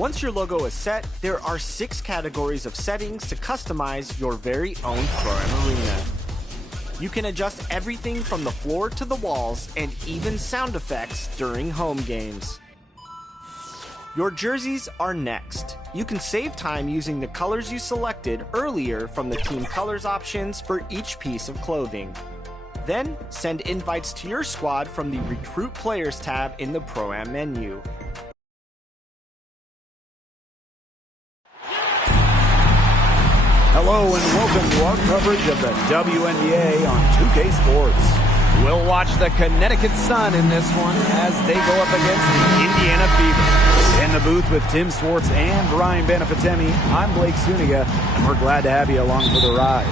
Once your logo is set, there are 6 categories of settings to customize your very own Pro-Am arena. You can adjust everything from the floor to the walls and even sound effects during home games. Your jerseys are next. You can save time using the colors you selected earlier from the team colors options for each piece of clothing. Then send invites to your squad from the Recruit Players tab in the Pro-Am menu. Hello and welcome to our coverage of the WNBA on 2K Sports. We'll watch the Connecticut Sun in this one as they go up against the Indiana Fever. In the booth with Tim Swartz and Brian Benefatemi, I'm Blake Suniga, and we're glad to have you along for the ride.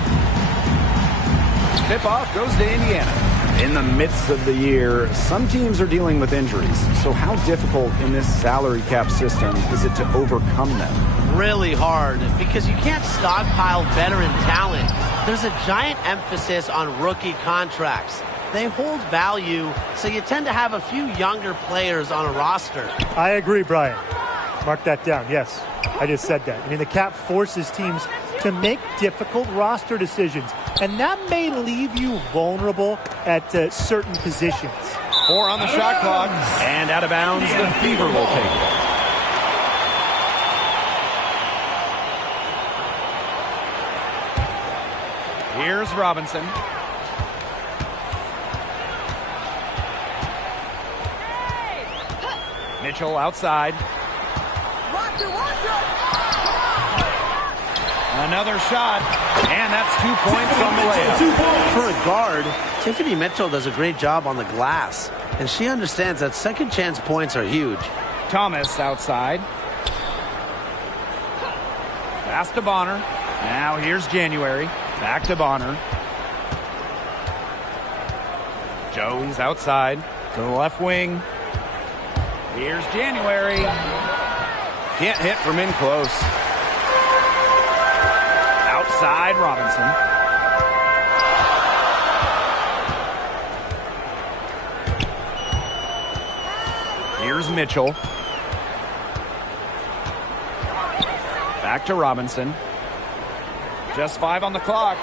Tip-off goes to Indiana. In the midst of the year, some teams are dealing with injuries. So how difficult in this salary cap system is it to overcome them? Really hard, because you can't stockpile veteran talent. There's a giant emphasis on rookie contracts. They hold value, so you tend to have a few younger players on a roster. I agree, Brian. Mark that down. Yes, I just said that. I mean, the cap forces teams to make difficult roster decisions, and that may leave you vulnerable at certain positions. 4 on the shot clock, and out of bounds, the Fever will take it. Here's Robinson. Mitchell outside. Another shot, and that's 2 points on the layup. For a guard, Tiffany Mitchell does a great job on the glass, and she understands that second chance points are huge. Thomas outside. Pass to Bonner. Now here's January. Back to Bonner. Jones outside to the left wing. Here's January. Can't hit from in close. Outside Robinson. Here's Mitchell. Back to Robinson. Just 5 on the clock.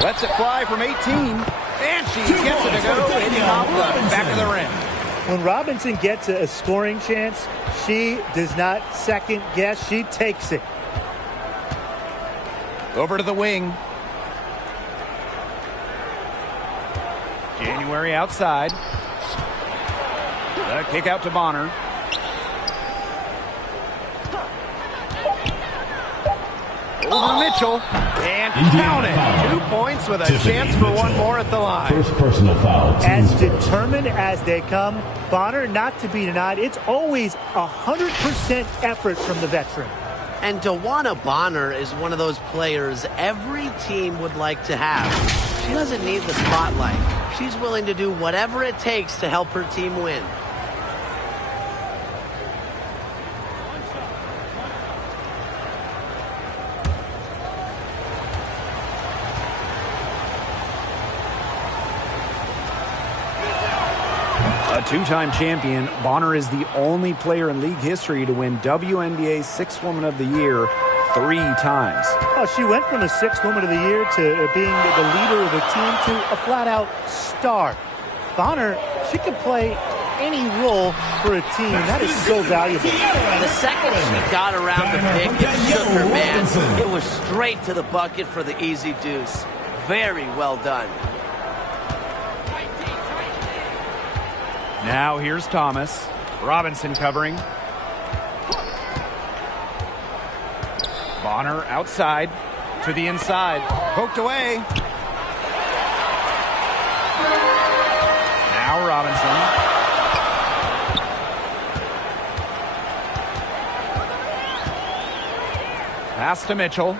Lets it fly from 18. And she gets it to go, hitting off the back of the rim. When Robinson gets a scoring chance, she does not second guess. She takes it. Over to the wing. January outside. The kick out to Bonner. Over Mitchell. And count it. 2 points with a chance for one more at the line. First personal foul. As determined as they come, Bonner not to be denied. It's always 100% effort from the veteran. And Dawana Bonner is one of those players every team would like to have. She doesn't need the spotlight. She's willing to do whatever it takes to help her team win. A 2-time champion, Bonner is the only player in league history to win WNBA Sixth Woman of the Year 3 times. Oh, she went from a Sixth Woman of the Year to being the leader of the team to a flat-out star. Bonner, she could play any role for a team. That is so valuable. The second she got around the pick and shook her man, it was straight to the bucket for the easy deuce. Very well done. Now here's Thomas. Robinson covering. Bonner outside to the inside. Poked away. Now Robinson. Pass to Mitchell.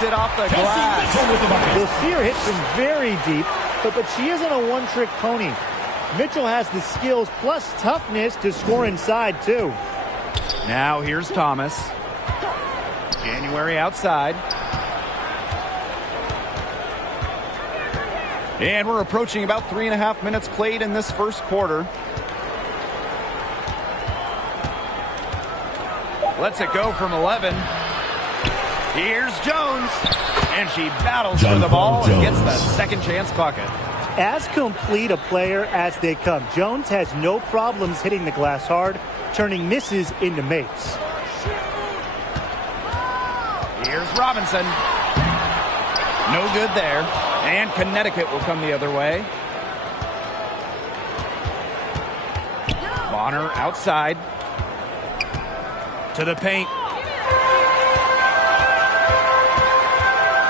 It off the glass. You'll see her hit from very deep, but she isn't a one-trick pony. Mitchell has the skills plus toughness to score inside, too. Now here's Thomas. January outside. And we're approaching about 3.5 minutes played in this first quarter. Lets it go from 11. Here's Jones. And she battles for the ball and gets the second chance bucket. As complete a player as they come, Jones has no problems hitting the glass hard, turning misses into makes. Here's Robinson. No good there. And Connecticut will come the other way. Bonner outside. To the paint.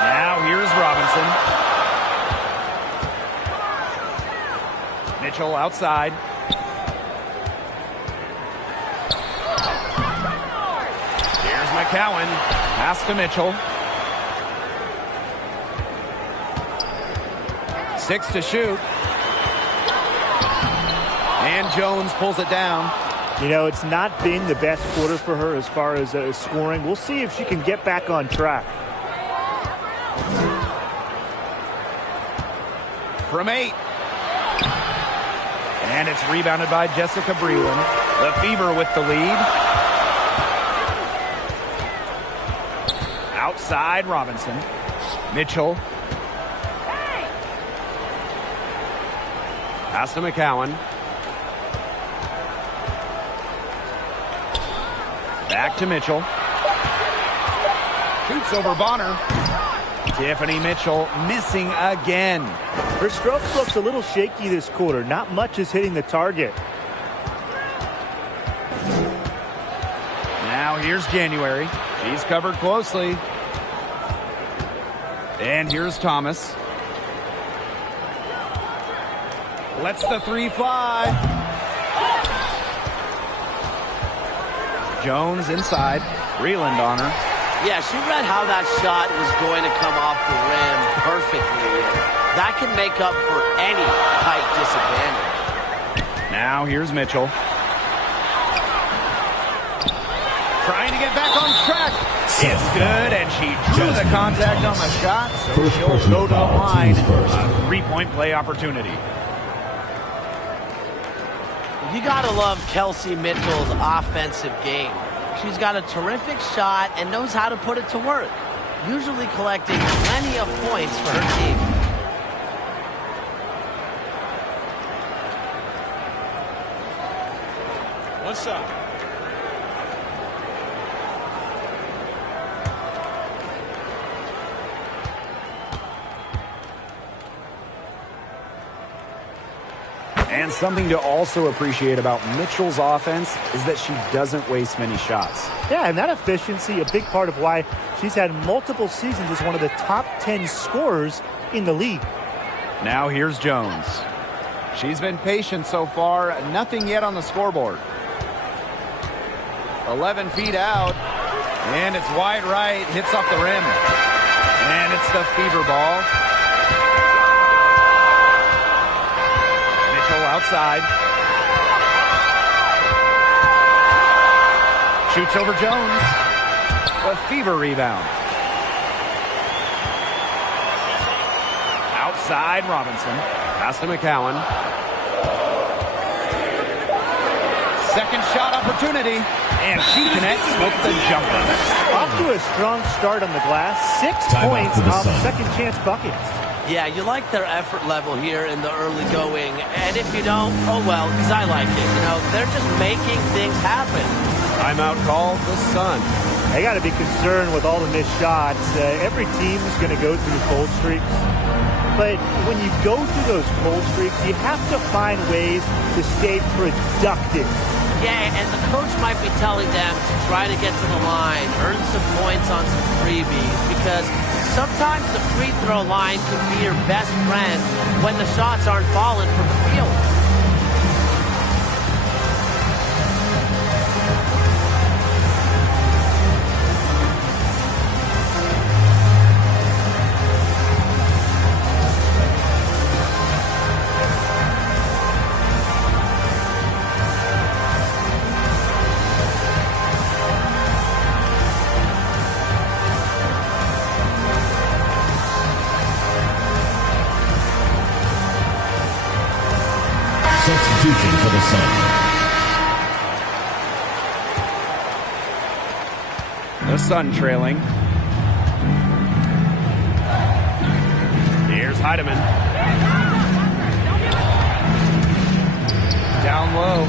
Now here's Robinson. Mitchell outside. Here's McCowan. Pass to Mitchell. 6 to shoot. And Jones pulls it down. You know, it's not been the best quarter for her as far as scoring. We'll see if she can get back on track. From 8. And it's rebounded by Jessica Breland. The Fever with the lead. Outside Robinson. Mitchell. Pass to McCowan. Back to Mitchell. Shoots over Bonner. Tiffany Mitchell missing again. Her strokes looked a little shaky this quarter. Not much is hitting the target. Now here's January. She's covered closely. And here's Thomas. Lets the 3 fly. Jones inside. Breland on her. Yeah, she read how that shot was going to come off the rim perfectly. That can make up for any height disadvantage. Now here's Mitchell. Trying to get back on track. It's good, and she drew the contact on the shot, so she'll go to the line. A 3-point play opportunity. You gotta love Kelsey Mitchell's offensive game. She's got a terrific shot and knows how to put it to work, usually collecting plenty of points for her team. What's up? And something to also appreciate about Mitchell's offense is that she doesn't waste many shots. Yeah, and that efficiency, a big part of why she's had multiple seasons as one of the top 10 scorers in the league. Now here's Jones. She's been patient so far. Nothing yet on the scoreboard. 11 feet out. And it's wide right. Hits off the rim. And it's the Fever ball. Outside. Shoots over Jones. A Fever rebound. Outside Robinson. Pass to McCowan. Second shot opportunity. And she connects with the jumper. Off to a strong start on the glass. 6 points off second chance buckets. Yeah, you like their effort level here in the early going. And if you don't, oh well, because I like it. You know, they're just making things happen. Timeout called the Sun. They got to be concerned with all the missed shots. Every team is going to go through cold streaks. But when you go through those cold streaks, you have to find ways to stay productive. Yeah, and the coach might be telling them to try to get to the line, earn some points on some freebies, because sometimes the free throw line can be your best friend when the shots aren't falling from the field. substitution for the Sun. The Sun trailing. Here's Heidemann. Down low.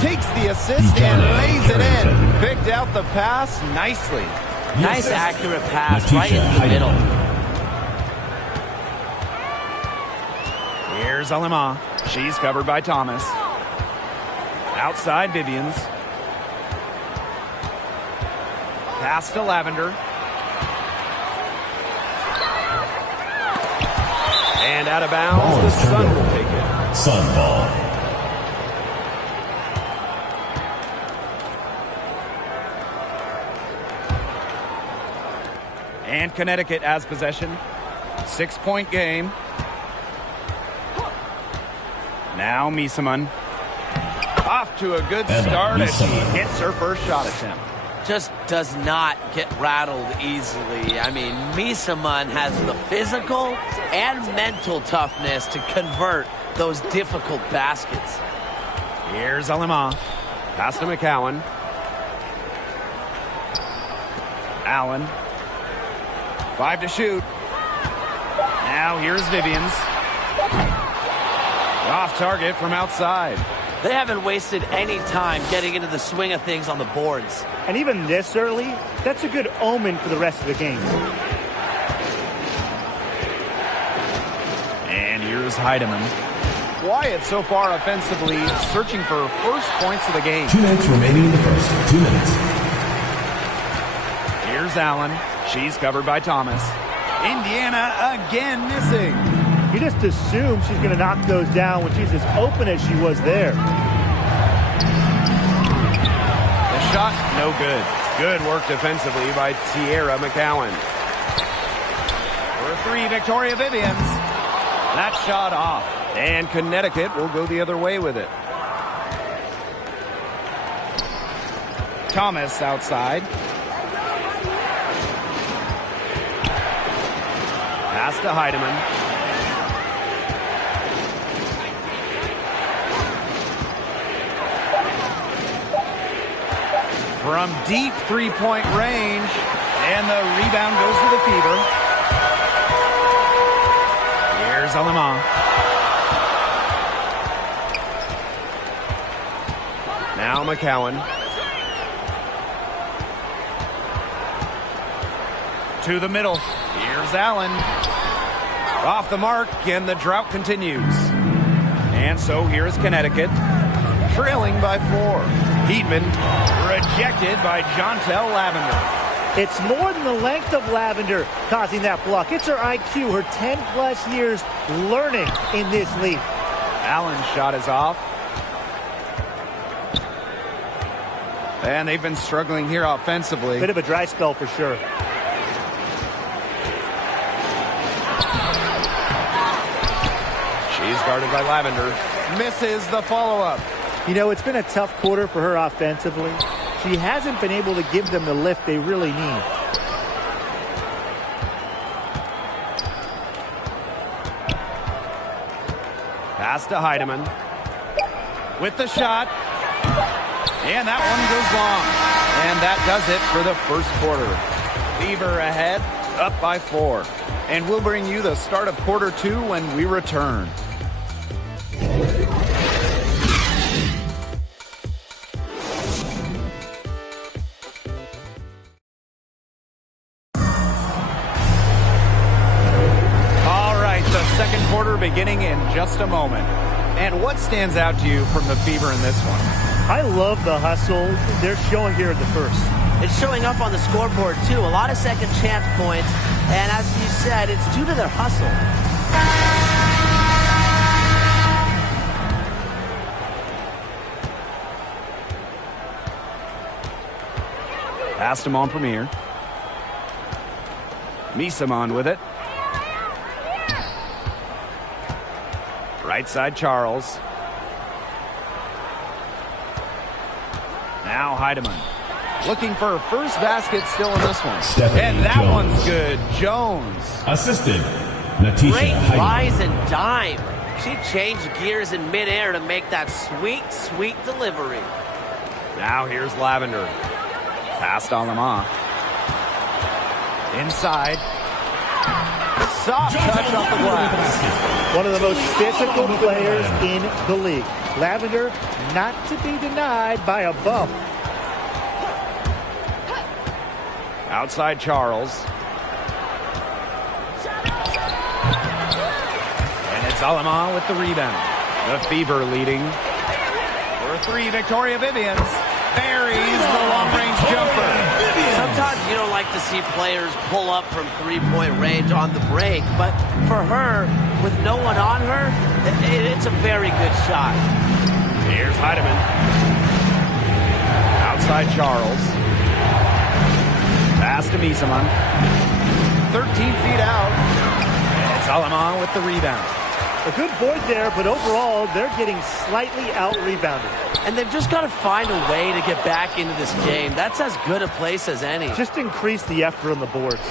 Takes the assist and lays it in. Picked out the pass nicely. Nice accurate pass right in the middle. Here's Alima. She's covered by Thomas. Outside Vivians. Pass to Lavender. And out of bounds, the Sun will take it. Sun ball. And Connecticut has possession. 6-point game. Now Misaman. Off to a good start as she hits her first shot attempt. Just does not get rattled easily. I mean, Misaman has the physical and mental toughness to convert those difficult baskets. Here's Alima. Pass to McCowan. Allen. 5 to shoot. Now here's Vivians. Off target from outside. They haven't wasted any time getting into the swing of things on the boards. And even this early, that's a good omen for the rest of the game. And here's Heidemann. Quiet so far offensively, searching for first points of the game. 2 minutes remaining in the first. 2 minutes. Here's Allen. She's covered by Thomas. Indiana again missing. You just assume she's going to knock those down when she's as open as she was there. The shot, no good. Good work defensively by Tierra McCowan. For 3, Victoria Vivians. That shot off. And Connecticut will go the other way with it. Thomas outside. Pass to Heidemann. From deep three-point range, and the rebound goes to the Fever. Here's Alima. Now McCowan. To the middle. Here's Allen. Off the mark, and the drought continues. And so here is Connecticut, trailing by 4. Heatman rejected by Jontel Lavender. It's more than the length of Lavender causing that block. It's her IQ, her 10-plus years learning in this league. Allen's shot is off. And they've been struggling here offensively. Bit of a dry spell for sure. She's guarded by Lavender. Misses the follow-up. You know, it's been a tough quarter for her offensively. She hasn't been able to give them the lift they really need. Pass to Heidemann. With the shot. And that one goes long. And that does it for the first quarter. Fever ahead, up by 4. And we'll bring you the start of quarter 2 when we return. Second quarter beginning in just a moment. And what stands out to you from the Fever in this one? I love the hustle they're showing here in the first. It's showing up on the scoreboard, too. A lot of second chance points. And as you said, it's due to their hustle. Passed him on from here. Misaman with it. Right side, Charles. Now Heidemann. Looking for her first basket still in this one. And that one's good. Jones. Assisted. Natisha Great Heidemann. rise and dime. She changed gears in midair to make that sweet, sweet delivery. Now here's Lavender. Past Alama. Inside. Soft touch off the glass. One of the most physical players in the league. Lavender not to be denied by a bump. Outside Charles. And it's Alama with the rebound. The Fever leading. For a three, Victoria Vivians. Buries the long-range jumper. Sometimes you don't like to see players pull up from three-point range on the break, but for her, with no one on her, it's a very good shot. Here's Heidemann. Outside Charles. Pass to Misaman. 13 feet out. And it's Alama with the rebound. A good board there, but overall, they're getting slightly out-rebounded. And they've just got to find a way to get back into this game. That's as good a place as any. Just increase the effort on the boards.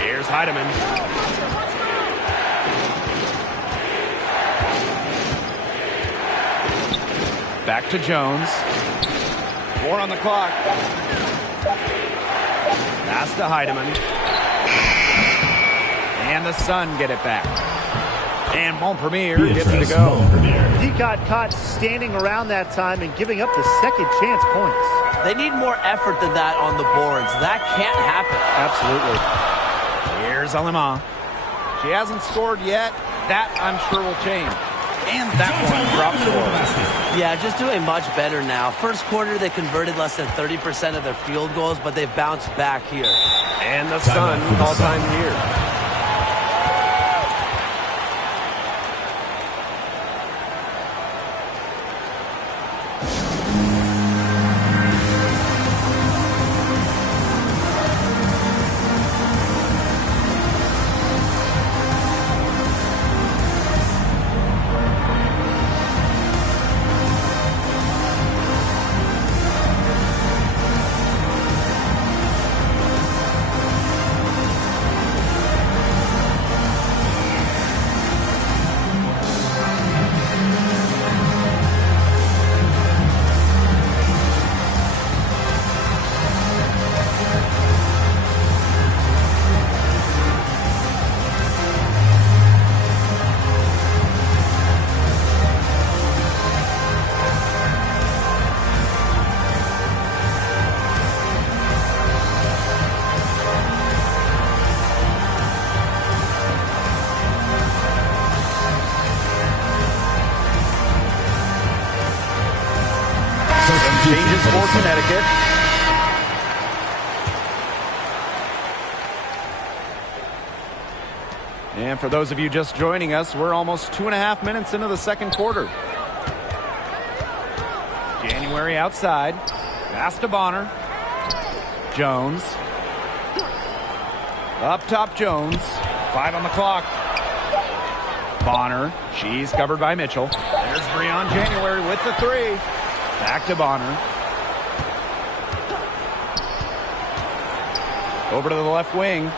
Here's Heidemann. Back to Jones. 4 on the clock. Pass to Heidemann. And the Sun get it back. And Montpremier gets it to go. He got caught standing around that time and giving up the second chance points. They need more effort than that on the boards. That can't happen. Absolutely. Here's Alama. She hasn't scored yet. That, I'm sure, will change. And that one drops score. Yeah, just doing much better now. First quarter, they converted less than 30% of their field goals, but they've bounced back here. And the Sun all-time here. Changes for Connecticut. And for those of you just joining us, we're almost 2.5 minutes into the second quarter. January outside. Pass to Bonner. Jones. Up top, Jones. 5 on the clock. Bonner. She's covered by Mitchell. There's Breon January with the 3. Back to Bonner. Over to the left wing.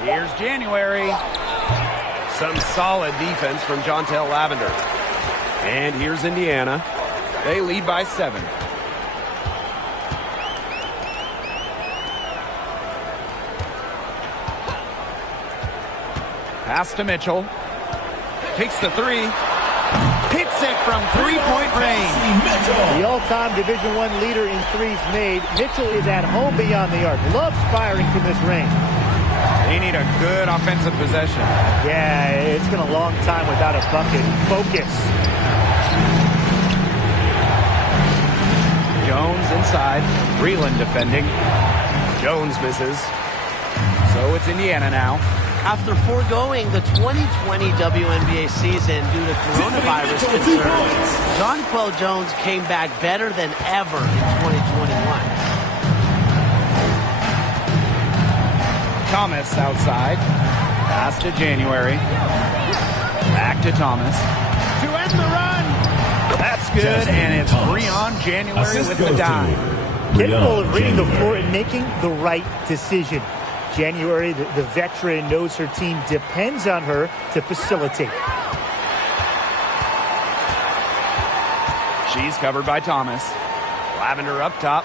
Here's January. Some solid defense from Jontel Lavender. And here's Indiana. They lead by 7. Pass to Mitchell. Takes the 3. Hits it from three-point range. The all-time Division I leader in threes made. Mitchell is at home beyond the arc. Loves firing from this range. They need a good offensive possession. Yeah, it's been a long time without a bucket. Focus. Jones inside. Breland defending. Jones misses. So it's Indiana now. After foregoing the 2020 WNBA season due to coronavirus concerns, Jonquel Jones came back better than ever in 2021. Thomas outside. Pass to January. Back to Thomas. To end the run. That's good, and it's Breon January with the dime. capable of reading the floor and making the right decision. January, the veteran, knows her team depends on her to facilitate. She's covered by Thomas. Lavender up top.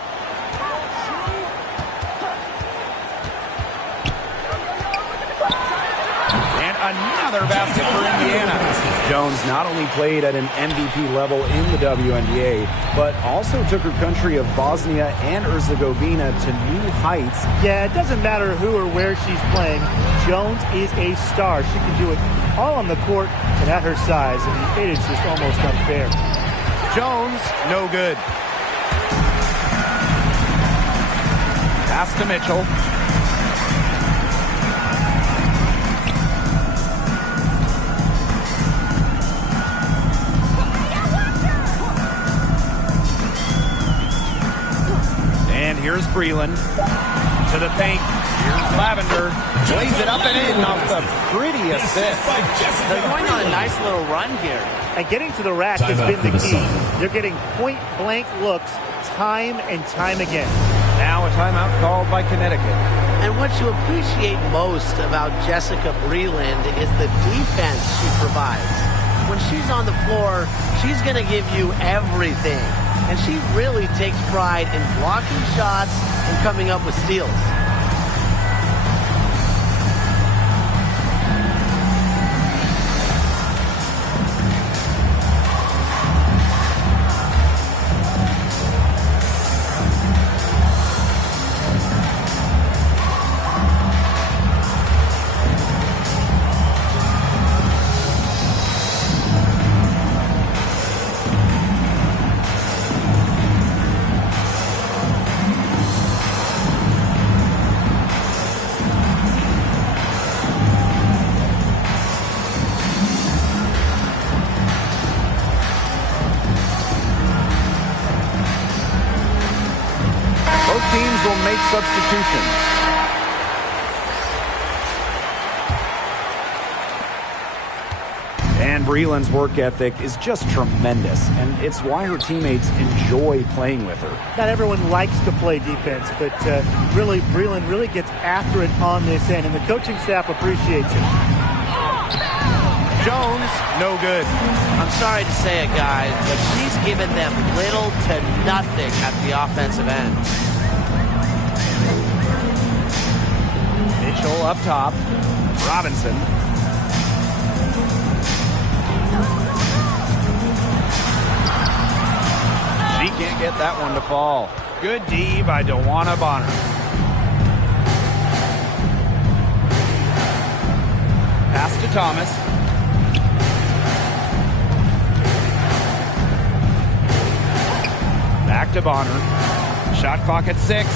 And another basket for Indiana. Jones not only played at an MVP level in the WNBA, but also took her country of Bosnia and Herzegovina to new heights. Yeah, it doesn't matter who or where she's playing. Jones is a star. She can do it all on the court and at her size. I mean, it is just almost unfair. Jones, no good. Pass to Mitchell. And here's Breland to the paint. Here's Lavender. Plays it up and in off the pretty assist. They're going on a nice little run here. And getting to the rack has been the key. They're getting point-blank looks time and time again. Now a timeout called by Connecticut. And what you appreciate most about Jessica Breland is the defense she provides. When she's on the floor, she's going to give you everything. And she really takes pride in blocking shots and coming up with steals. Teams will make substitutions. And Breland's work ethic is just tremendous, and it's why her teammates enjoy playing with her. Not everyone likes to play defense, but really, Breland really gets after it on this end, and the coaching staff appreciates it. Jones, no good. I'm sorry to say it, guys, but she's given them little to nothing at the offensive end. Mitchell up top. Robinson. She can't get that one to fall. Good D by DeWanna Bonner. Pass to Thomas. Back to Bonner. Shot clock at 6.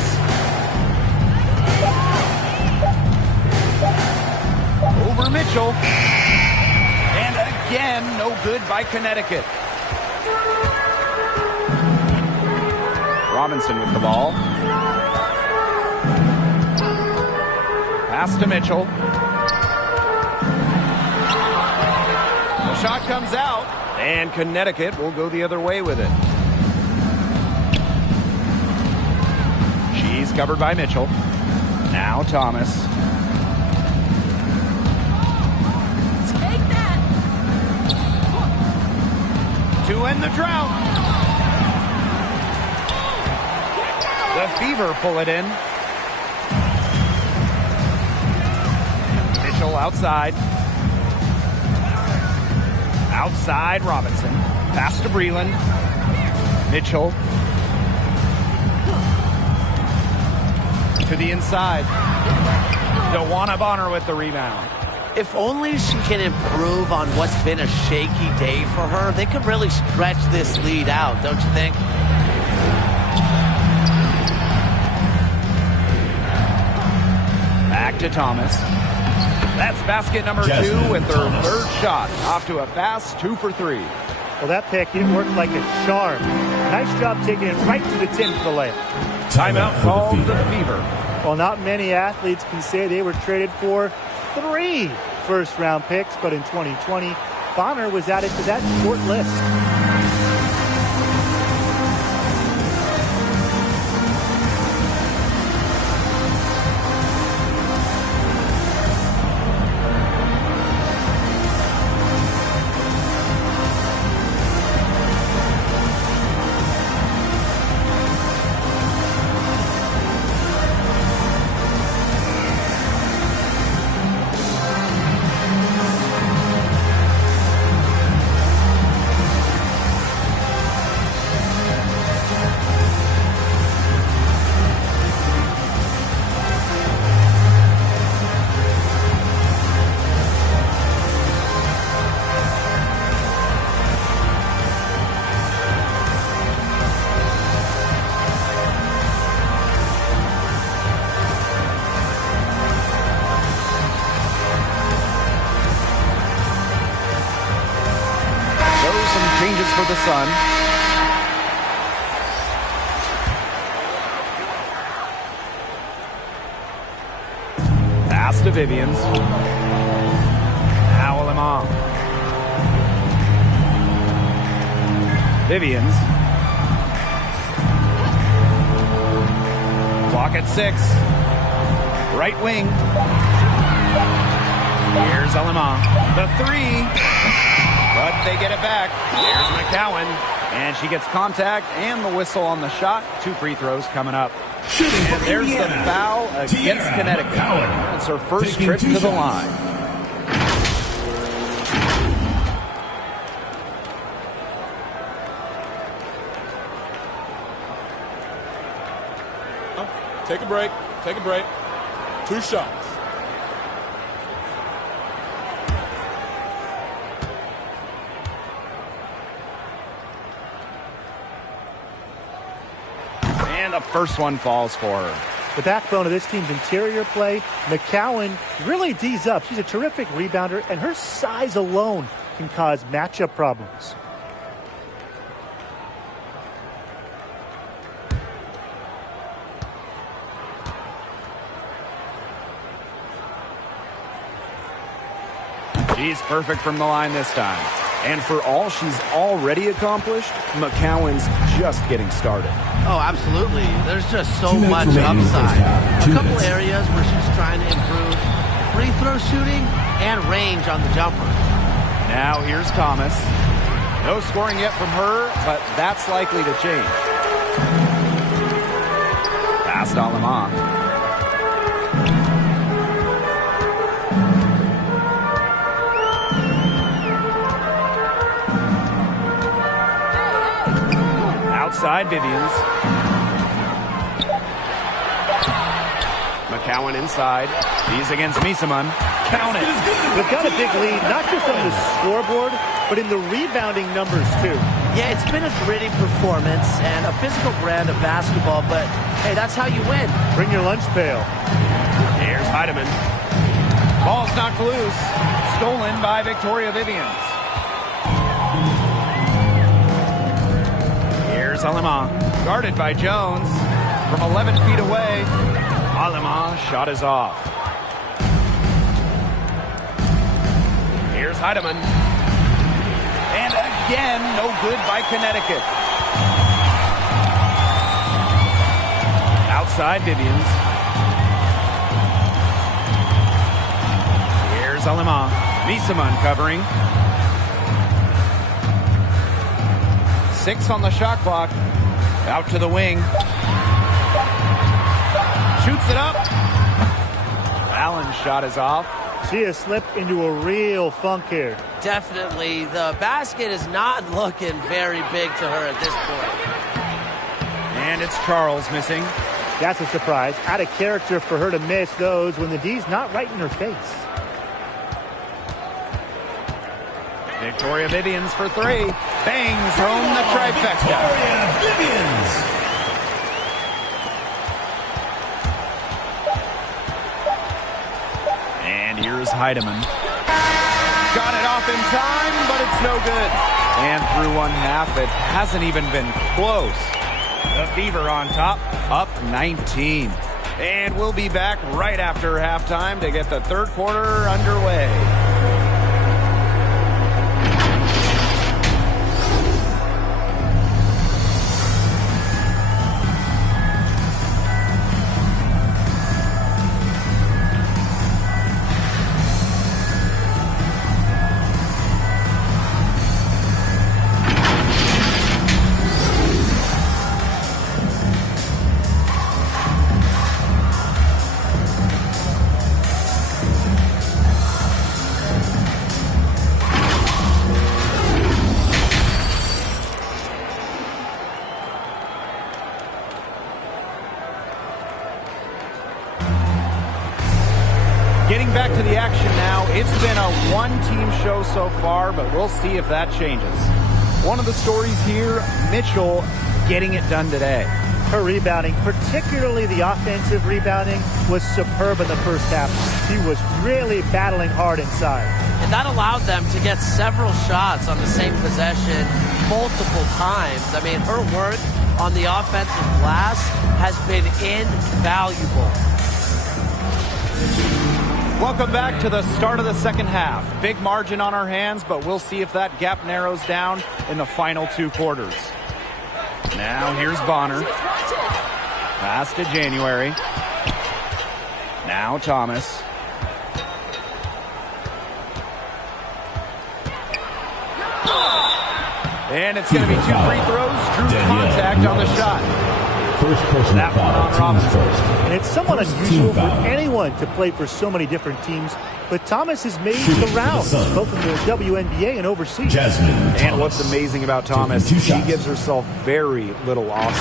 Over Mitchell. And again, no good by Connecticut. Robinson with the ball. Pass to Mitchell. The shot comes out, and Connecticut will go the other way with it. She's covered by Mitchell. Now Thomas. To end the drought. The Fever pull it in. Mitchell outside. Outside Robinson. Pass to Breland. Mitchell. To the inside. DeWanna Bonner with the rebound. If only she can improve on what's been a shaky day for her, they could really stretch this lead out, don't you think? Back to Thomas. That's basket number 2 with her third shot. Off to a fast 2 for 3. Well, that pick, it worked like a charm. Nice job taking it right to the tin for the layup. Timeout called the Fever. Well, not many athletes can say they were traded for 3 first-round picks, but in 2020, Bonner was added to that short list. some changes for the Sun. Pass to Vivians. Now Alemang. Vivians. Clock at 6. Right wing. Here's Alemang. The 3. But they get it back. There's McCowan. And she gets contact and the whistle on the shot. 2 free throws coming up. And there's the foul against Connecticut. That's her first trip to the line. Take a break. Take a break. 2 shots. And the first one falls for her. The backbone of this team's interior play, McCowan really D's up. She's a terrific rebounder, and her size alone can cause matchup problems. She's perfect from the line this time. And for all she's already accomplished, McCowan's just getting started. Oh, absolutely. There's just so much upside. A couple areas where she's trying to improve free throw shooting and range on the jumper. Now here's Thomas. No scoring yet from her, but that's likely to change. Pass to Alemang. Outside Vivians. McCowan inside. He's against Misaman. Count it. We've got a big lead, not just on the scoreboard, but in the rebounding numbers, too. Yeah, it's been a gritty performance and a physical brand of basketball, but, hey, that's how you win. Bring your lunch pail. Here's Heidemann. Ball's knocked loose. Stolen by Victoria Vivians. Here's Alemang. Guarded by Jones. From 11 feet away. Alemang shot is off. Here's Heidemann. And again, no good by Connecticut. Outside Vivians. Here's Alemang. Misaman covering. 6 on the shot clock. Out to the wing. Shoots it up. Allen's shot is off. She has slipped into a real funk here. Definitely. The basket is not looking very big to her at this point. And it's Charles missing. That's a surprise. Out of character for her to miss those when the D's not right in her face. Victoria Vivians for 3. Bangs home the trifecta. Victoria Vivians. And here's Heidemann. Got it off in time, but it's no good. And through one half, it hasn't even been close. The Fever on top, up 19. And we'll be back right after halftime to get the third quarter underway. Getting back to the action now. It's been a one-team show so far, but we'll see if that changes. One of the stories here, Mitchell getting it done today. Her rebounding, particularly the offensive rebounding, was superb in the first half. She was really battling hard inside. And that allowed them to get several shots on the same possession multiple times. I mean, her work on the offensive glass has been invaluable. Welcome back to the start of the second half. Big margin on our hands, but we'll see if that gap narrows down in the final 2 quarters. Now here's Bonner. Pass to January. Now Thomas. And it's going to be 2 free throws. Drew contact on the shot. First personal That one on Robinson. first. And it's somewhat First unusual team for foul. anyone to play for so many different teams, but Thomas has made Shooting the for the rounds, Suns. both in the WNBA and overseas. Jasmine And Thomas. what's amazing about Thomas, Taking 2 she shots. gives herself very little off.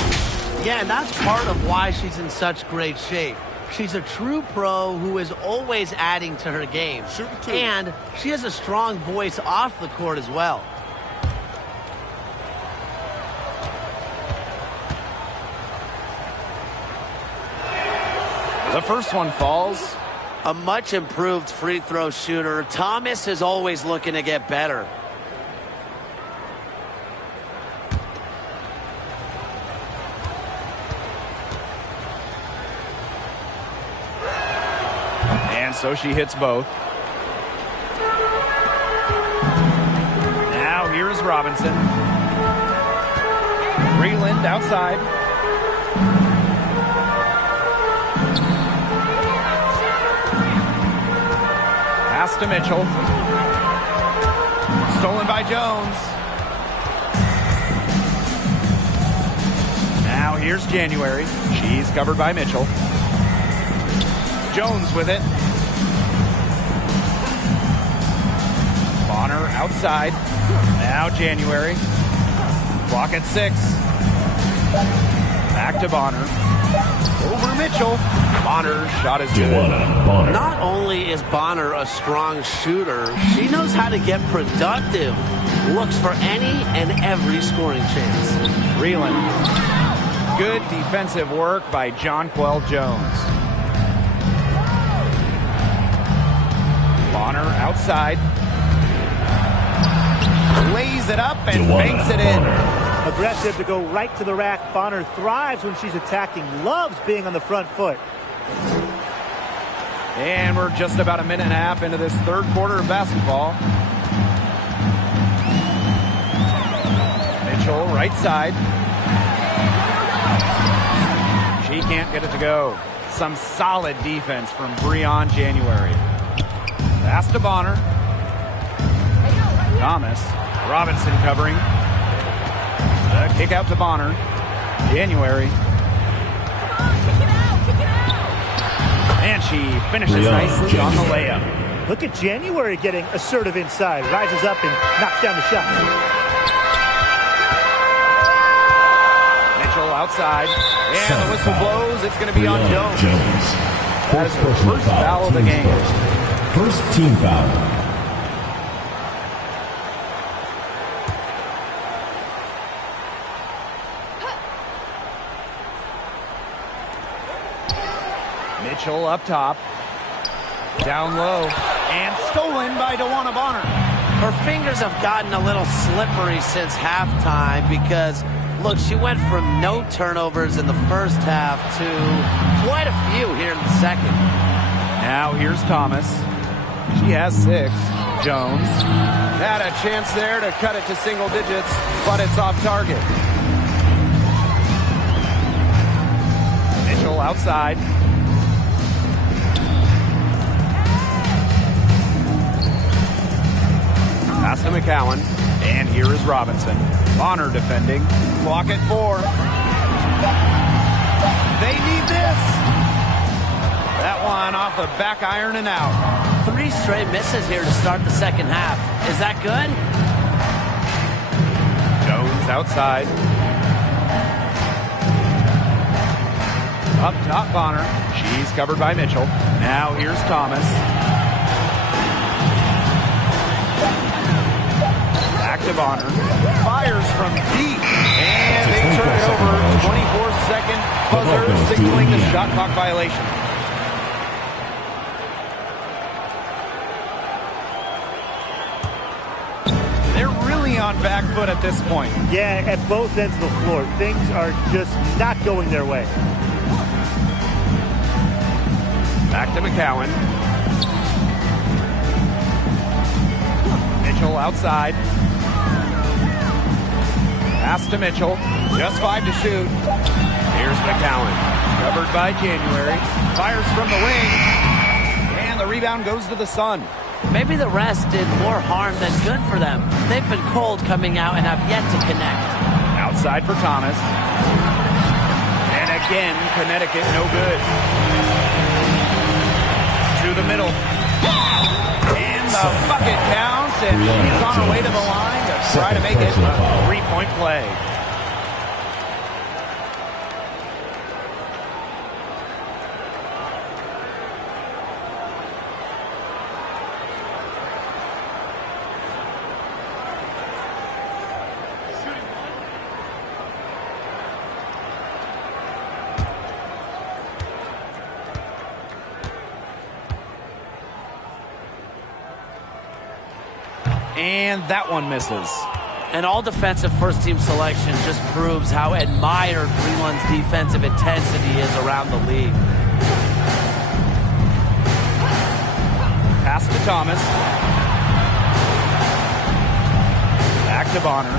Yeah, and that's part of why she's in such great shape. She's a true pro who is always adding to her game. Shooting 2. And she has a strong voice off the court as well. The first one falls. A much improved free throw shooter. Thomas is always looking to get better. And so she hits both. Now here's Robinson. Breland outside. Pass to Mitchell. Stolen by Jones. Now here's January. She's covered by Mitchell. Jones with it. Bonner outside. Now January. Clock at 6. Back to Bonner. Over Mitchell. Bonner's shot is good. Joanna Bonner. Not only is Bonner a strong shooter, she knows how to get productive. Looks for any and every scoring chance. Breland. Good defensive work by Jonquel Jones. Bonner outside. Lays it up and Joanna banks it in. Bonner. Aggressive to go right to the rack. Bonner thrives when she's attacking, loves being on the front foot. And we're just about a minute and a half into this third quarter of basketball. Mitchell, right side. She can't get it to go. Some solid defense from Breon January. Pass to Bonner. Thomas. Robinson covering. The kick out to Bonner. January. And she finishes nicely on the layup. Look at January getting assertive inside. Rises up and knocks down the shot. Mitchell outside. And the whistle blows. It's going to be on Jones. That is her first foul of the game. First team foul. Mitchell up top. Down low. And stolen by Joanna Bonner. Her fingers have gotten a little slippery since halftime because, look, she went from no turnovers in the first half to quite a few here in the second. Now here's Thomas. She has 6. Jones had a chance there to cut it to single digits, but it's off target. Mitchell outside. Pass to McCowan. And here is Robinson. Bonner defending. Clock at 4. They need this. That one off the back iron and out. 3 straight misses here to start the second half. Is that good? Jones outside. Up top, Bonner. She's covered by Mitchell. Now here's Thomas. Back to Bonner. Fires from deep. And they turn it over 24-7. second buzzer signaling the shot clock violation. They're really on back foot at this point. Yeah, at both ends of the floor. Things are just not going their way. Back to McCowan. Mitchell outside. Pass to Mitchell. Just 5 to shoot. Here's McCowan. Covered by January. Fires from the wing. And the rebound goes to the Sun. Maybe the rest did more harm than good for them. They've been cold coming out and have yet to connect. Outside for Thomas. And again, Connecticut no good. To the middle. And the bucket counts, and she's on her way to the line to try to make it a 3-point play. And that one misses. An all-defensive first-team selection just proves how admired Greenland's defensive intensity is around the league. Pass to Thomas. Back to Bonner.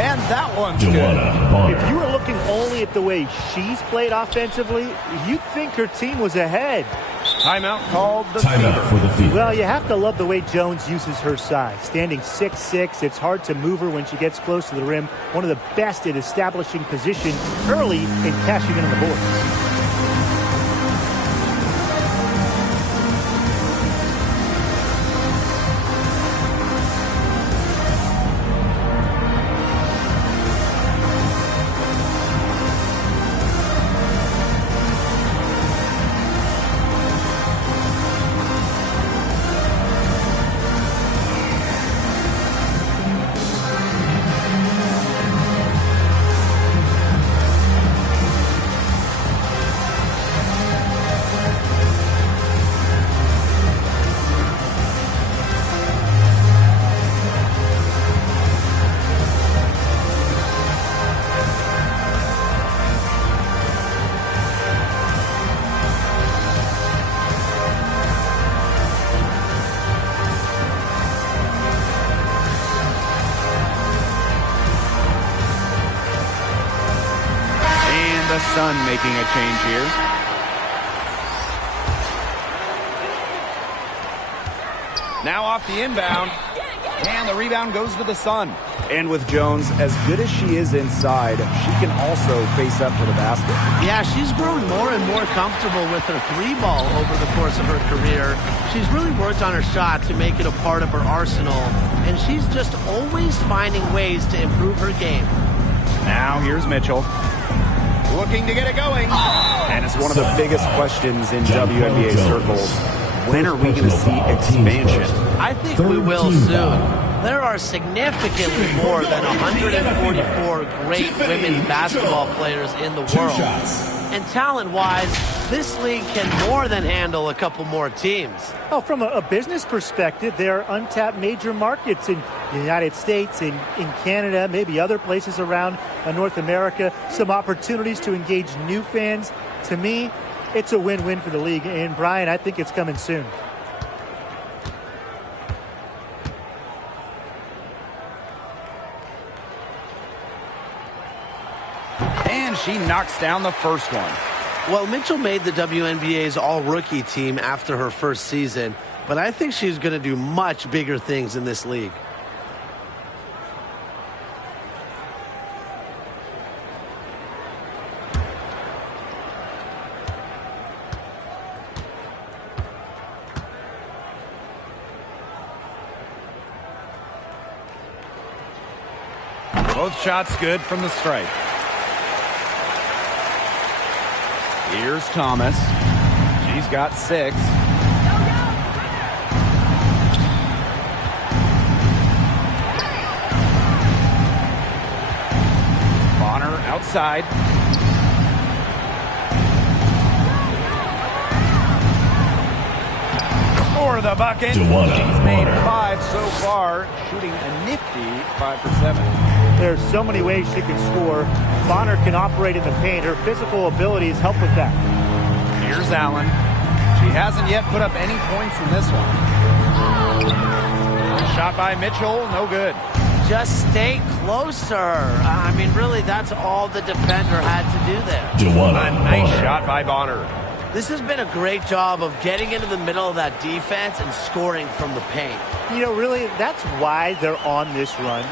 And that one's good. If you were looking only at the way she's played offensively, you'd think her team was ahead. Timeout called the Timeout for the Fever. Well, you have to love the way Jones uses her size. Standing 6'6", it's hard to move her when she gets close to the rim. One of the best at establishing position early and cashing in on the boards. The Sun making a change here. Now off the inbound. And the rebound goes to the Sun. And with Jones, as good as she is inside, she can also face up to the basket. Yeah, she's grown more and more comfortable with her three ball over the course of her career. She's really worked on her shot to make it a part of her arsenal. And she's just always finding ways to improve her game. Now here's Mitchell. Looking to get it going. And it's one of the biggest questions in WNBA circles. When are we going to see expansion? I think we will soon. There are significantly more than 144 great women's basketball players in the world. And talent-wise, this league can more than handle a couple more teams. Oh, from a business perspective, there are untapped major markets in the United States, in Canada, maybe other places around North America. Some opportunities to engage new fans. To me, it's a win-win for the league. And, Brian, I think it's coming soon. And she knocks down the first one. Well, Mitchell made the WNBA's all-rookie team after her first season, but I think she's going to do much bigger things in this league. Both shots good from the stripe. Here's Thomas. She's got 6. side. For the bucket. She's made 5 so far, shooting a nifty 5 for 7. There's so many ways she can score. Bonner can operate in the paint. Her physical abilities help with that. Here's Allen. She hasn't yet put up any points in this one. Shot by Mitchell, no good. Just stay closer. I mean, really, that's all the defender had to do there. A nice shot by Bonner. This has been a great job of getting into the middle of that defense and scoring from the paint. You know, really, that's why they're on this run.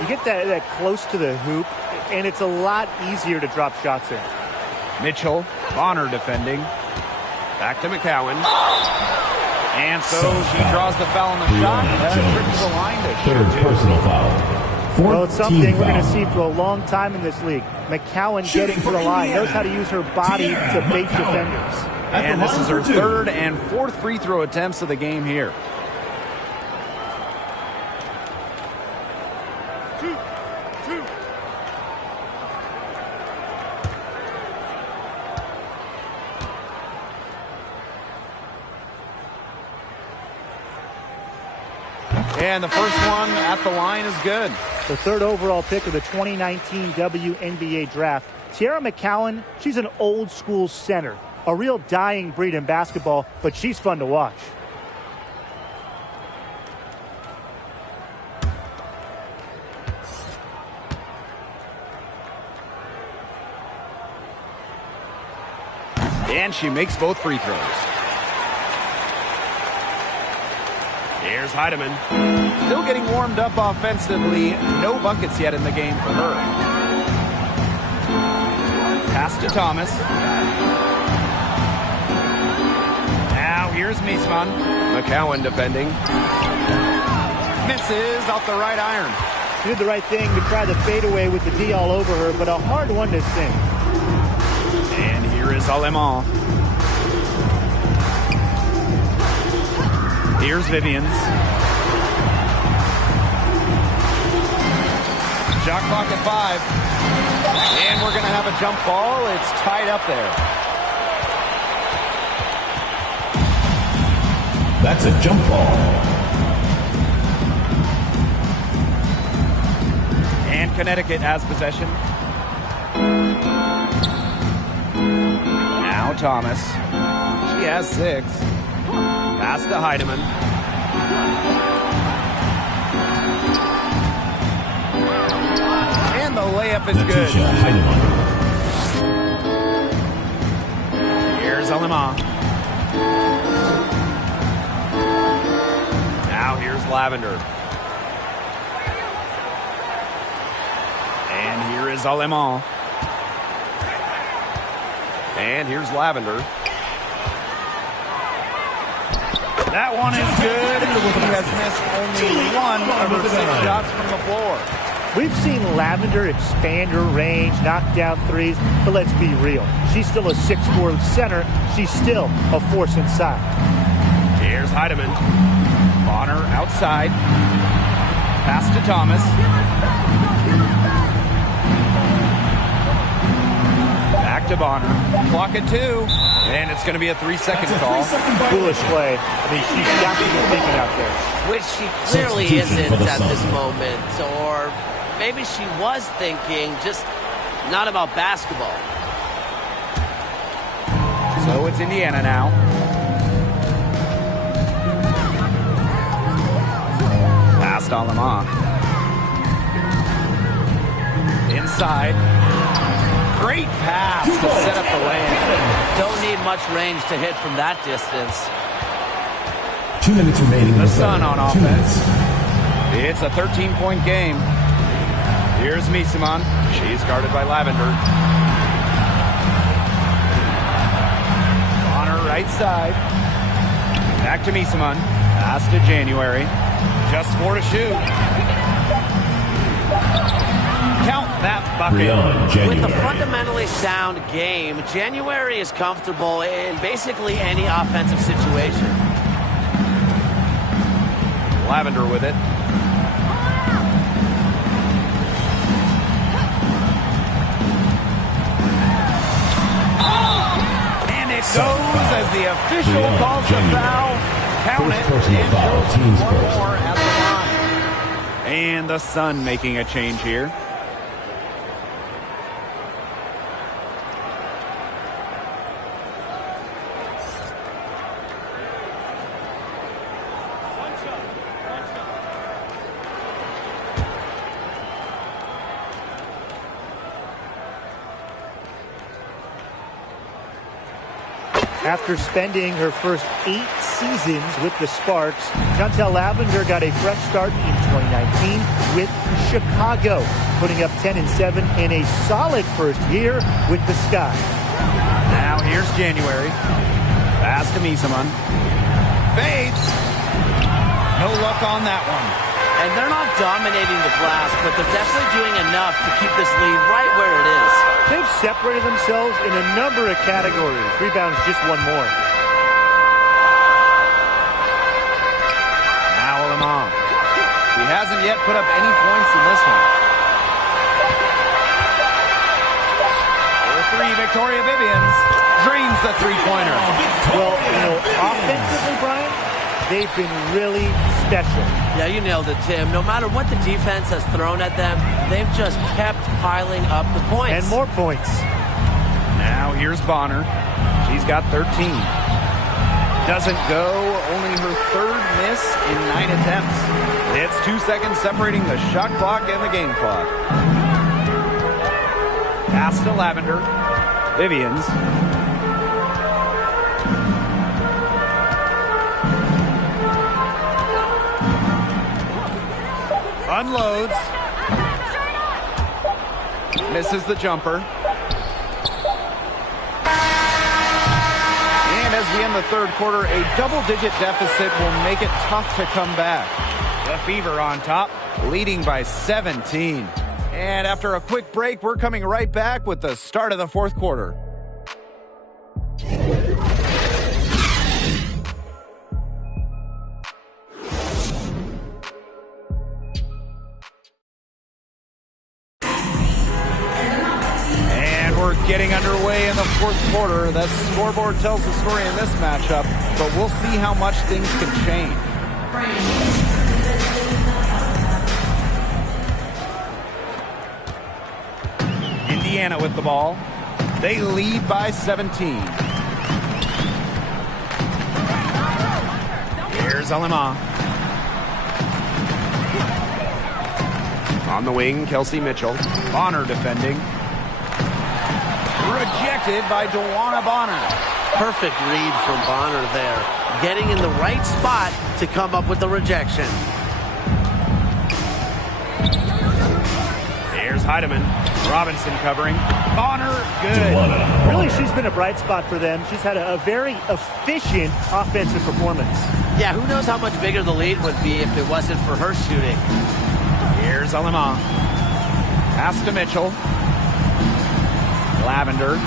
You get that close to the hoop, and it's a lot easier to drop shots in. Mitchell, Bonner defending. Back to McCowan. And so she draws the foul on the shot. Trips the line to third personal foul. Well, it's something we're going to see for a long time in this league. McCowan getting to the line, knows how to use her body to bait defenders. And this is her third and fourth free throw attempts of the game here. And the first one at the line is good. The third overall pick of the 2019 WNBA draft. Tiara McCowan, she's an old school center. A real dying breed in basketball, but she's fun to watch. And she makes both free throws. Here's Heidemann. Still getting warmed up offensively. No buckets yet in the game for her. Pass to Thomas. Now here's Miesman. McCowan defending. Misses off the right iron. She did the right thing to try the fadeaway with the D all over her, but a hard one to sink. And here is Alemán. Here's Vivians. Shot clock at 5. And we're going to have a jump ball. It's tied up there. That's a jump ball. And Connecticut has possession. Now Thomas. She has 6. Pass to Heidemann. And the layup is good. Here's Alemán. Now here's Lavender. And here is Alemán. And here's Lavender. That one is good. He has missed only one of her 6 shots from the floor. We've seen Lavender expand her range, knock down threes, but let's be real. She's still a 6'4" center. She's still a force inside. Here's Heidemann. Bonner outside. Pass to Thomas. Back to Bonner. Clock at 2. And it's going to be a 3-second call. Foolish play. I mean, she's got to be thinking out there. Which she clearly isn't at this moment. Or maybe she was thinking, just not about basketball. So it's Indiana now. Pass to Alemán. Inside. Great pass to set up the lane. Don't need much range to hit from that distance. 2 minutes remaining. The Sun on offense. It's a 13-point game. Here's Miesman. She's guarded by Lavender. Bonner right side. Back to Miesman. Pass to January. Just 4 to shoot. Count that bucket. With the fundamentally sound game, January is comfortable in basically any offensive situation. Lavender with it. goes as the official calls the foul. Count it. Personal foul, team's One first. more at the line. And the Sun making a change here. After spending her first 8 seasons with the Sparks, Chantel Lavender got a fresh start in 2019 with Chicago, putting up 10 and 7 in a solid first year with the Sky. Now here's January. Pass to Misaman. Fades. No luck on that one. And they're not dominating the glass, but they're definitely doing enough to keep this lead right where it is. They've separated themselves in a number of categories. Rebounds just one more. Now Lamont. He hasn't yet put up any points in this one. For 3, Victoria Vivians drains the three-pointer. Well, offensively, Brian, they've been really special. Yeah, you nailed it, Tim. No matter what the defense has thrown at them, they've just kept piling up the points. And more points. Now here's Bonner. She's got 13. Doesn't go. Only her 3rd miss in 9 attempts. It's 2 seconds separating the shot clock and the game clock. Pass to Lavender. Vivians. Unloads. Misses the jumper. And as we end the 3rd quarter, a double-digit deficit will make it tough to come back. The Fever on top, leading by 17. And after a quick break, we're coming right back with the start of the 4th quarter. Getting underway in the 4th quarter. That scoreboard tells the story in this matchup, but we'll see how much things can change. Indiana with the ball. They lead by 17. Here's Alema. On the wing, Kelsey Mitchell. Bonner defending. Rejected by Dewana Bonner. Perfect read from Bonner there. Getting in the right spot to come up with the rejection. Here's Heidemann. Robinson covering. Bonner, good. Really, she's been a bright spot for them. She's had a very efficient offensive performance. Yeah, who knows how much bigger the lead would be if it wasn't for her shooting. Here's Alema. Pass to Mitchell. Lavender.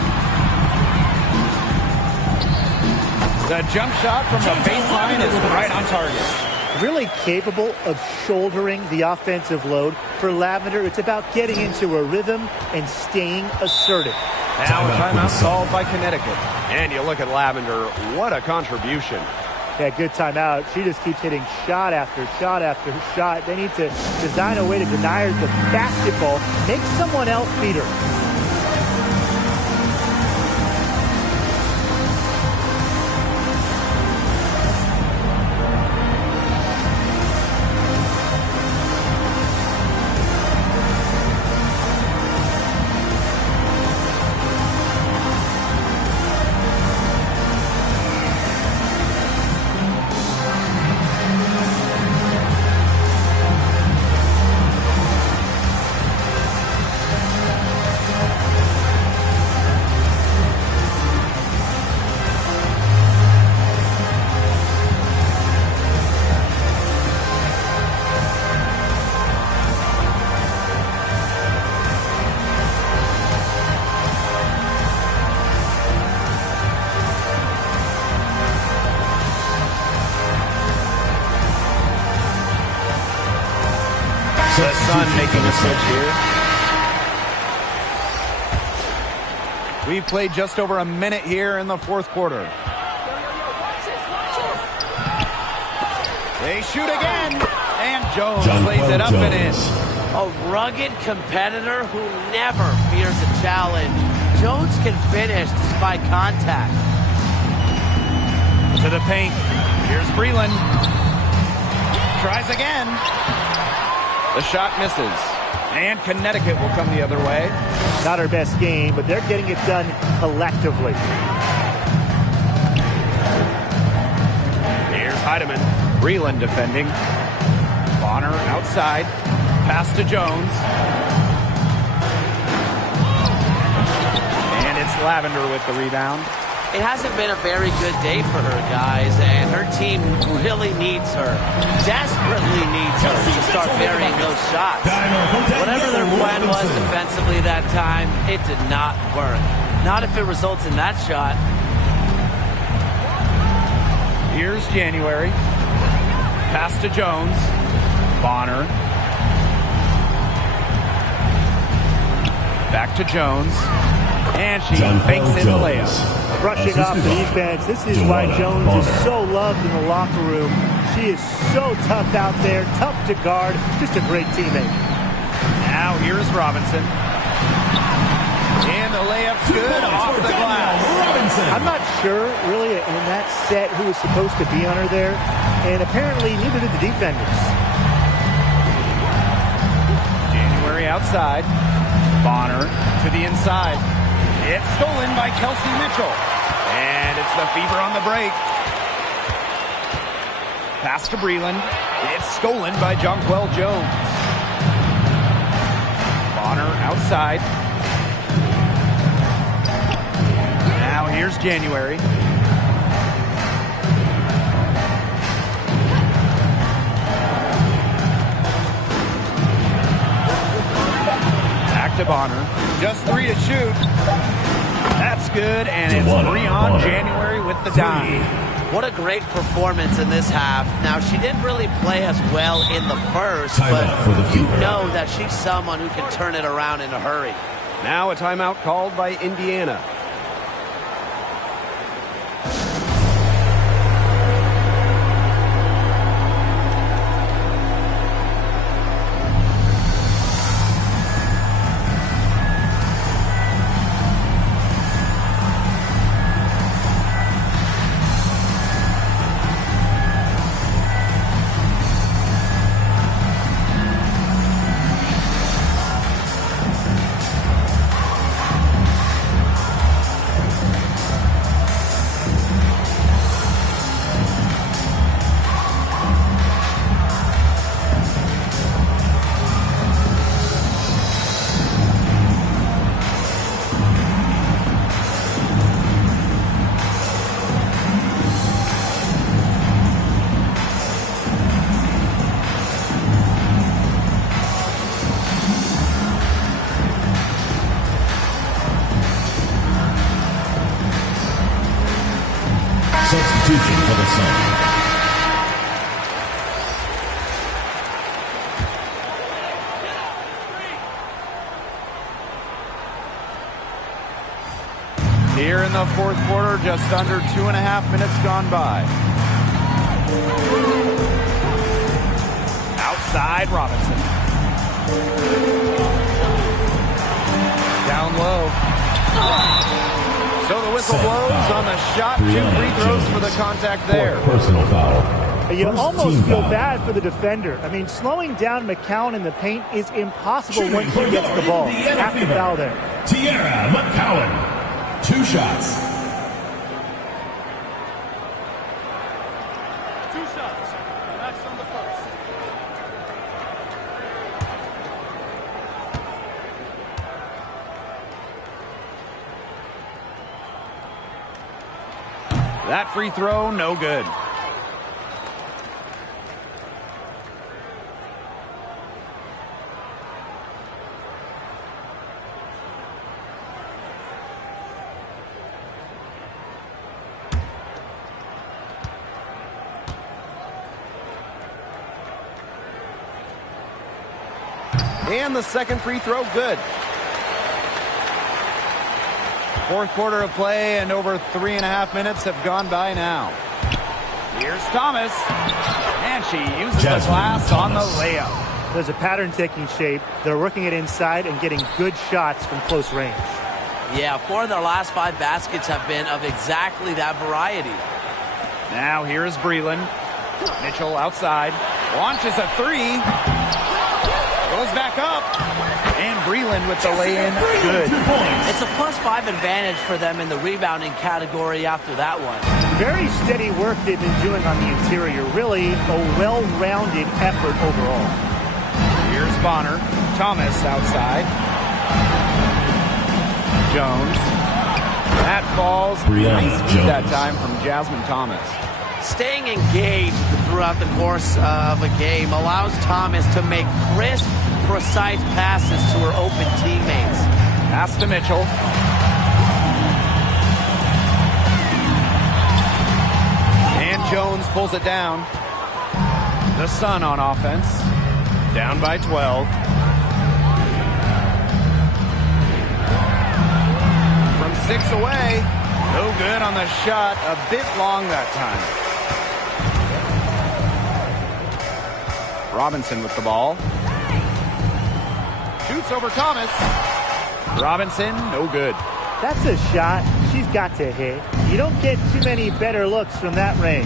The jump shot from the baseline is right on target. Really capable of shouldering the offensive load. For Lavender, it's about getting into a rhythm and staying assertive. Now a timeout called by Connecticut. And you look at Lavender, what a contribution. Yeah, good timeout. She just keeps hitting shot after shot after shot. They need to design a way to deny her the basketball, make someone else beat her. The Sun making a switch here. We've played just over a minute here in the fourth quarter. They shoot again, and Jones lays it up and in. A rugged competitor who never fears a challenge. Jones can finish despite contact. To the paint. Here's Breland. Tries again. The shot misses. And Connecticut will come the other way. Not our best game, but they're getting it done collectively. Here's Heidemann. Breland defending. Bonner outside. Pass to Jones. And it's Lavender with the rebound. It hasn't been a very good day for her, guys, and her team really needs her, desperately needs her to start burying those shots. Whatever their plan was defensively that time, it did not work. Not if it results in that shot. Here's January. Pass to Jones. Bonner. Back to Jones. And she banks in the layup. Brushing off the defense. This is why Jones is so loved in the locker room. She is so tough out there, tough to guard, just a great teammate. Now here's Robinson. And the layup's good off the glass. I'm not sure, really, in that set who was supposed to be on her there. And apparently neither did the defenders. January outside. Bonner to the inside. It's stolen by Kelsey Mitchell. And it's the Fever on the break. Pass to Breland. It's stolen by Jonquel Jones. Bonner outside. Now here's January. Back to Bonner. Just 3 to shoot. That's good, and it's Breon January with the dime. What a great performance in this half. Now, she didn't really play as well in the first, but you know that she's someone who can turn it around in a hurry. Now a timeout called by Indiana. Substitution for the Sun. Here in the fourth quarter, just under 2.5 minutes gone by. Outside, Robinson. Down low. So the whistle blows on the shot. 2 free throws for the contact there. Personal foul. You almost feel bad for the defender. I mean, slowing down McCowan in the paint is impossible once he gets the ball. Have to foul there. Tierra McCowan. 2 shots. 2 shots. And that's on the first. That free throw, no good. And the second free throw, good. Fourth quarter of play, and over 3.5 minutes have gone by now. Here's Thomas, and she uses the glass on the layup. There's a pattern taking shape. They're working it inside and getting good shots from close range. Yeah, 4 of their last 5 baskets have been of exactly that variety. Now here is Breland. Mitchell outside, launches a 3, goes back up, and Breland with the lay-in, good. It's a +5 advantage for them in the rebounding category after that one. Very steady work they've been doing on the interior. Really a well-rounded effort overall. Here's Bonner. Thomas outside. Jones. That falls. Nice feed that time from Jasmine Thomas. Staying engaged throughout the course of a game allows Thomas to make crisp, precise passes to her open teammates. Pass to Mitchell. And Jones pulls it down. The Sun on offense. Down by 12. From 6 away. No good on the shot. A bit long that time. Robinson with the ball. Shoots over Thomas. Robinson, no good. That's a shot she's got to hit. You don't get too many better looks from that range.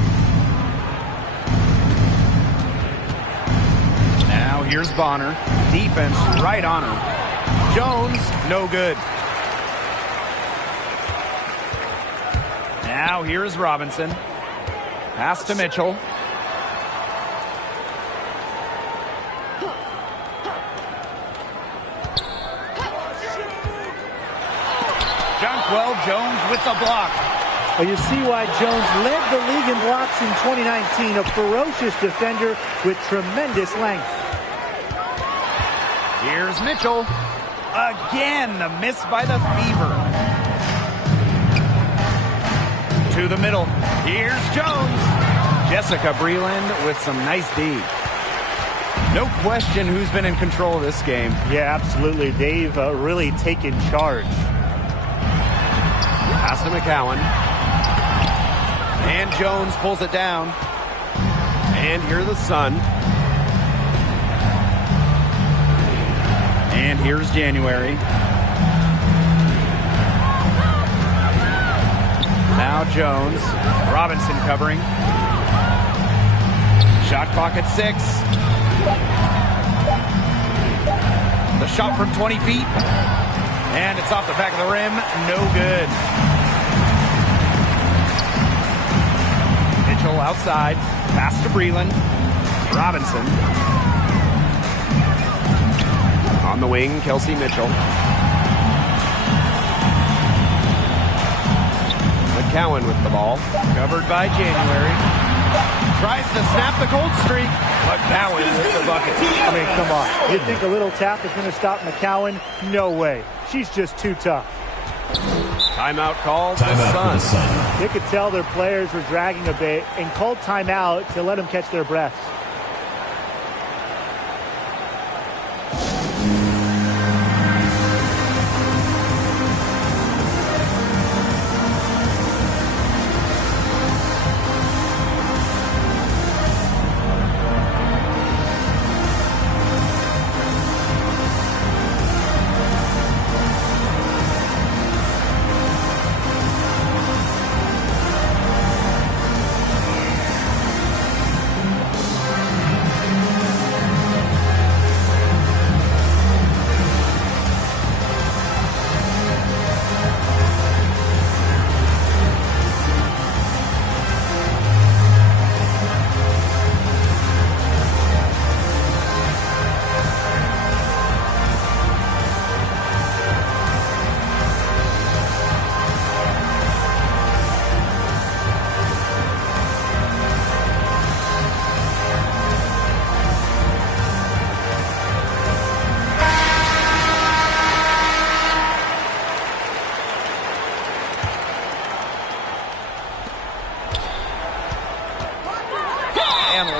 Now here's Bonner. Defense right on her. Jones, no good. Now here's Robinson. Pass to Mitchell. Jonquel Jones with the block. Well, you see why Jones led the league in blocks in 2019. A ferocious defender with tremendous length. Here's Mitchell. Again, the miss by the Fever. To the middle. Here's Jones. Jessica Breland with some nice D. No question who's been in control of this game. Yeah, absolutely. They've really taken charge. Pass to McCowan. And Jones pulls it down. And here the Sun. And here's January. Now Jones. Robinson covering. Shot clock at 6. The shot from 20 feet. And it's off the back of the rim. No good. Mitchell outside. Pass to Breland. Robinson. On the wing, Kelsey Mitchell. McCowan with the ball. Covered by January. Tries to snap the cold streak. McCowan with the bucket. I mean, come on. You think a little tap is going to stop McCowan? No way. She's just too tough. Timeout called the Sun. They could tell their players were dragging a bit and called timeout to let them catch their breaths.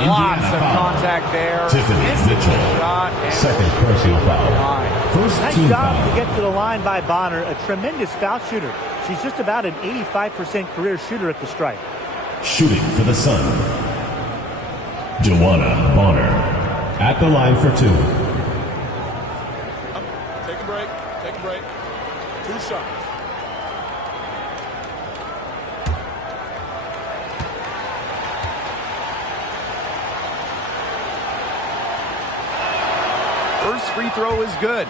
Lots of contact there. Tiffany Mitchell. Second personal foul. First Nice team job foul. to get to the line by Bonner. A tremendous foul shooter. She's just about an 85% career shooter at the stripe. Shooting for the Sun, Joanna Bonner. At the line for 2. Take a break. Take a break. 2 shots. First free throw is good.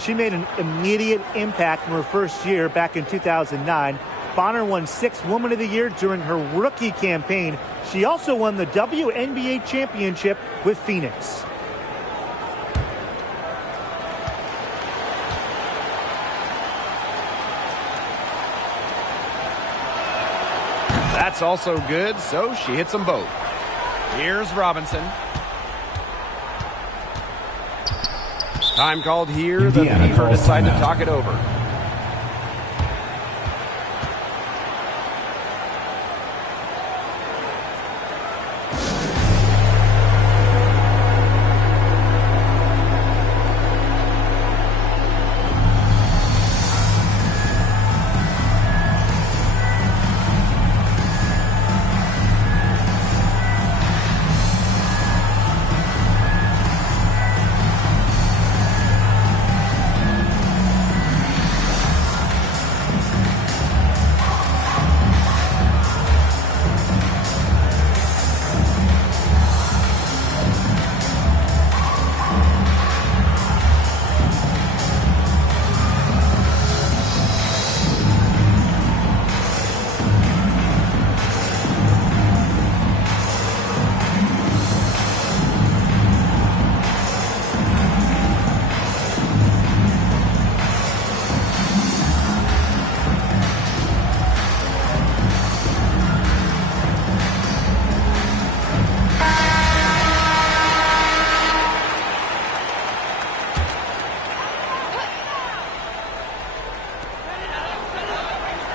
She made an immediate impact from her first year back in 2009. Bonner won 6th Woman of the Year during her rookie campaign. She also won the WNBA championship with Phoenix. That's also good, so she hits them both. Here's Robinson. Time called here. The Indiana Fever calls decide to timeout. talk it over.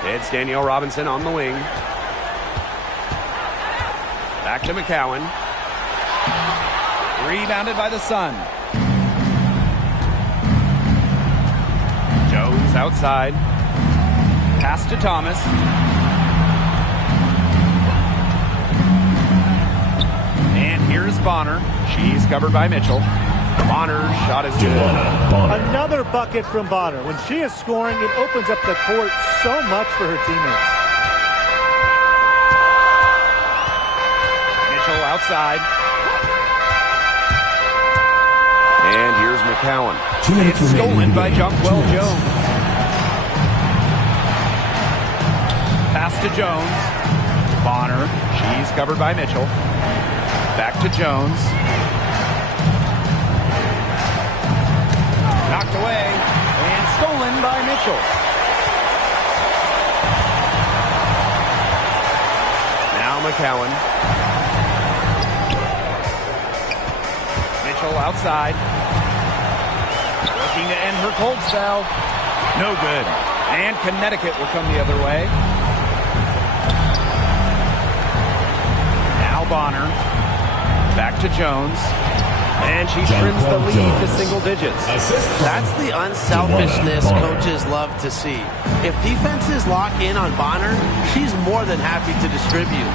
It's Danielle Robinson on the wing. Back to McCowan. Rebounded by the Sun. Jones outside. Pass to Thomas. And here's Bonner. She's covered by Mitchell. Bonner's shot is good. Joanna Bonner. Another bucket from Bonner. When she is scoring, it opens up the court so much for her teammates. Mitchell outside. And here's McCowan. 2 minutes It's remaining stolen in the by game. Jonquel 2 minutes. Jones. Pass to Jones. Bonner. She's covered by Mitchell. Back to Jones. Knocked away and stolen by Mitchell. Now McCowan. Mitchell outside. Looking to end her cold spell. No good. And Connecticut will come the other way. Now Bonner. Back to Jones. And she trims the lead to single digits. That's the unselfishness coaches love to see. If defenses lock in on Bonner, she's more than happy to distribute.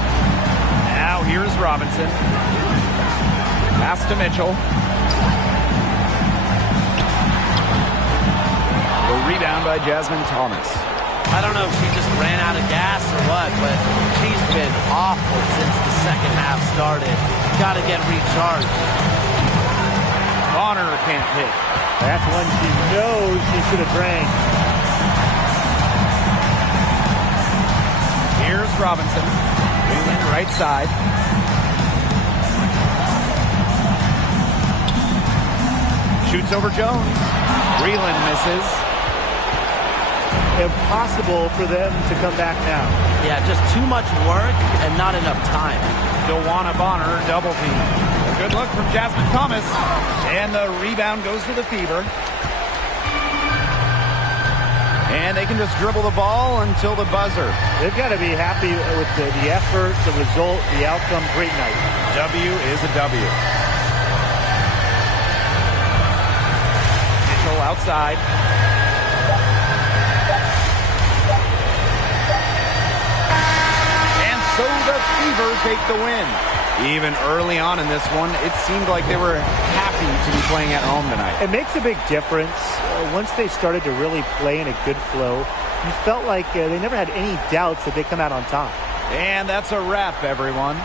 Now here's Robinson. Pass to Mitchell. The rebound by Jasmine Thomas. I don't know if she just ran out of gas or what, but she's been awful since the second half started. Got to get recharged. Bonner can't hit. That's one she knows she should have drained. Here's Robinson. Wheeling right side. Shoots over Jones. Breland misses. Impossible for them to come back now. Yeah, just too much work and not enough time. Joanna Bonner double team. A good look from Jasmine Thomas. And the rebound goes to the Fever. And they can just dribble the ball until the buzzer. They've got to be happy with the effort, the result, the outcome. Great night. W is a W. Mitchell outside. And so the Fever take the win. Even early on in this one, it seemed like they were happy to be playing at home tonight. It makes a big difference. Once they started to really play in a good flow, you felt like they never had any doubts that they'd come out on top. And that's a wrap, everyone.